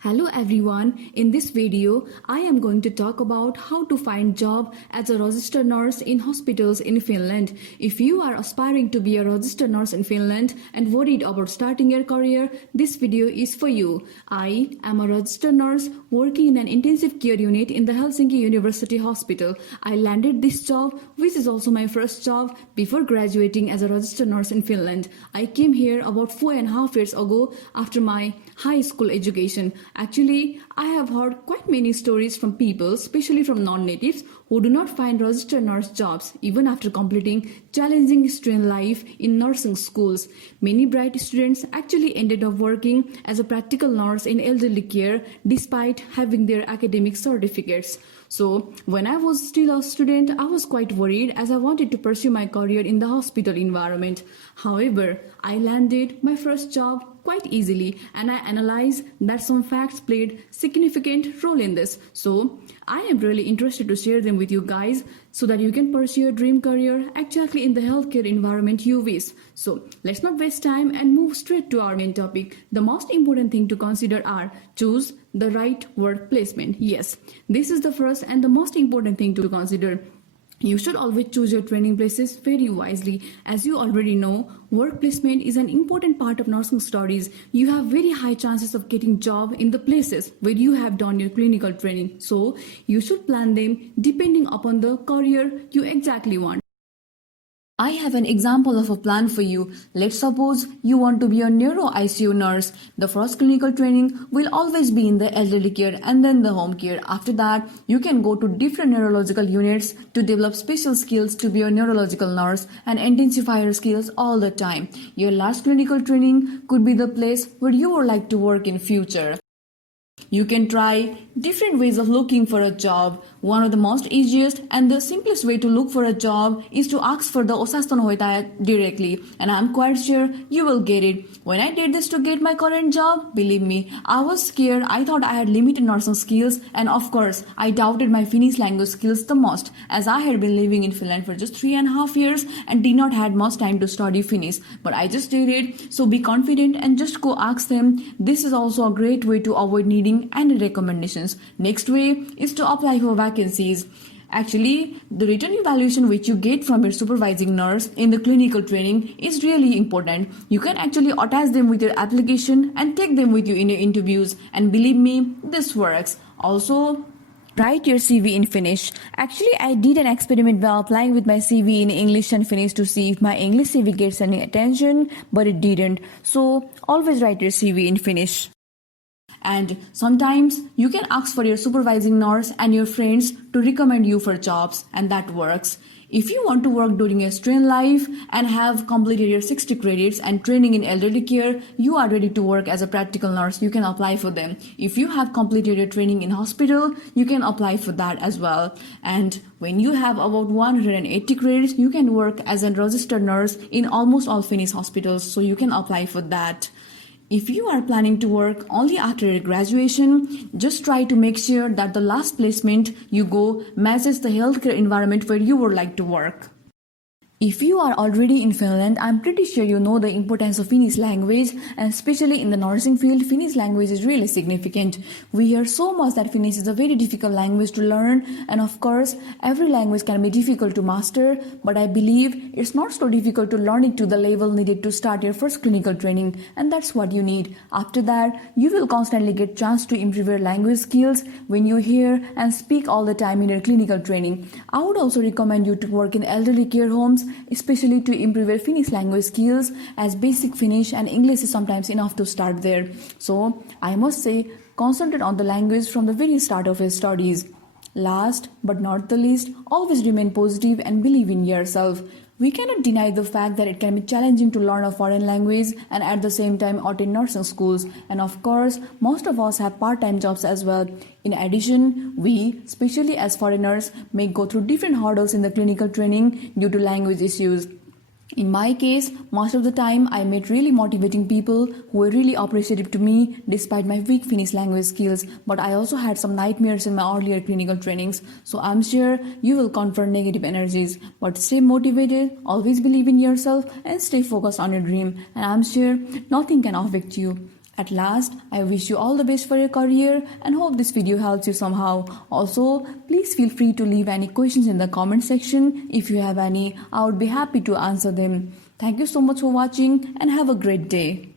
Hello everyone, in this video I am going to talk about how to find job as a registered nurse in hospitals in Finland. If you are aspiring to be a registered nurse in Finland and worried about starting your career, this video is for you. I am a registered nurse working in an intensive care unit in the Helsinki University Hospital. I landed this job, which is also my first job, before graduating as a registered nurse in Finland. I came here about 4.5 years ago after my high school education. Actually, I have heard quite many stories from people, especially from non-natives, who do not find registered nurse jobs even after completing challenging student life in nursing schools. Many bright students actually ended up working as a practical nurse in elderly care despite having their academic certificates. So, when I was still a student, I was quite worried as I wanted to pursue my career in the hospital environment. However, I landed my first job quite easily and I analyzed that some facts played significant role in this. So, I am really interested to share them with you guys so that you can pursue your dream career exactly in the healthcare environment you wish. So, let's not waste time and move straight to our main topic. The most important thing to consider are choose the right work placement. Yes, this is the first and the most important thing to consider. You should always choose your training places very wisely. As you already know, work placement is an important part of nursing studies. You have very high chances of getting job in the places where you have done your clinical training. So, you should plan them depending upon the career you exactly want. I have an example of a plan for you. Let's suppose you want to be a neuro ICU nurse. The first clinical training will always be in the elderly care and then the home care. After that, you can go to different neurological units to develop special skills to be a neurological nurse and intensify your skills all the time. Your last clinical training could be the place where you would like to work in future. You can try different ways of looking for a job. One of the most easiest and the simplest way to look for a job is to ask for the osaston hoitaja directly, and I'm quite sure you will get it. When I did this to get my current job, believe me, I was scared. I thought I had limited nursing skills, and of course, I doubted my Finnish language skills the most, as I had been living in Finland for just 3.5 years and did not had much time to study Finnish. But I just did it, so be confident and just go ask them. This is also a great way to avoid needing any recommendations. Next way is to apply for vacancies. Actually, the written evaluation which you get from your supervising nurse in the clinical training is really important. You can actually attach them with your application and take them with you in your interviews, and believe me, this works. Also, write your CV in Finnish. Actually, I did an experiment by applying with my CV in English and Finnish to see if my English CV gets any attention, but it didn't. So, always write your CV in Finnish. And sometimes you can ask for your supervising nurse and your friends to recommend you for jobs, and that works. If you want to work during your student life and have completed your 60 credits and training in elderly care, you are ready to work as a practical nurse, you can apply for them. If you have completed your training in hospital, you can apply for that as well. And when you have about 180 credits, you can work as a registered nurse in almost all Finnish hospitals, so you can apply for that. If you are planning to work only after your graduation, just try to make sure that the last placement you go matches the healthcare environment where you would like to work. If you are already in Finland, I'm pretty sure you know the importance of Finnish language, and especially in the nursing field, Finnish language is really significant. We hear so much that Finnish is a very difficult language to learn, and of course, every language can be difficult to master, but I believe it's not so difficult to learn it to the level needed to start your first clinical training, and that's what you need. After that, you will constantly get chance to improve your language skills when you hear and speak all the time in your clinical training. I would also recommend you to work in elderly care homes, especially to improve your Finnish language skills, as basic Finnish and English is sometimes enough to start there. So, I must say, concentrate on the language from the very start of your studies. Last but not the least, always remain positive and believe in yourself. We cannot deny the fact that it can be challenging to learn a foreign language and at the same time attend nursing schools. And of course, most of us have part-time jobs as well. In addition, we, especially as foreigners, may go through different hurdles in the clinical training due to language issues. In my case, most of the time I met really motivating people who were really appreciative to me despite my weak Finnish language skills, but I also had some nightmares in my earlier clinical trainings, so I'm sure you will confront negative energies. But stay motivated, always believe in yourself, and stay focused on your dream, and I'm sure nothing can affect you. At last, I wish you all the best for your career and hope this video helps you somehow. Also, please feel free to leave any questions in the comment section. If you have any, I would be happy to answer them. Thank you so much for watching and have a great day.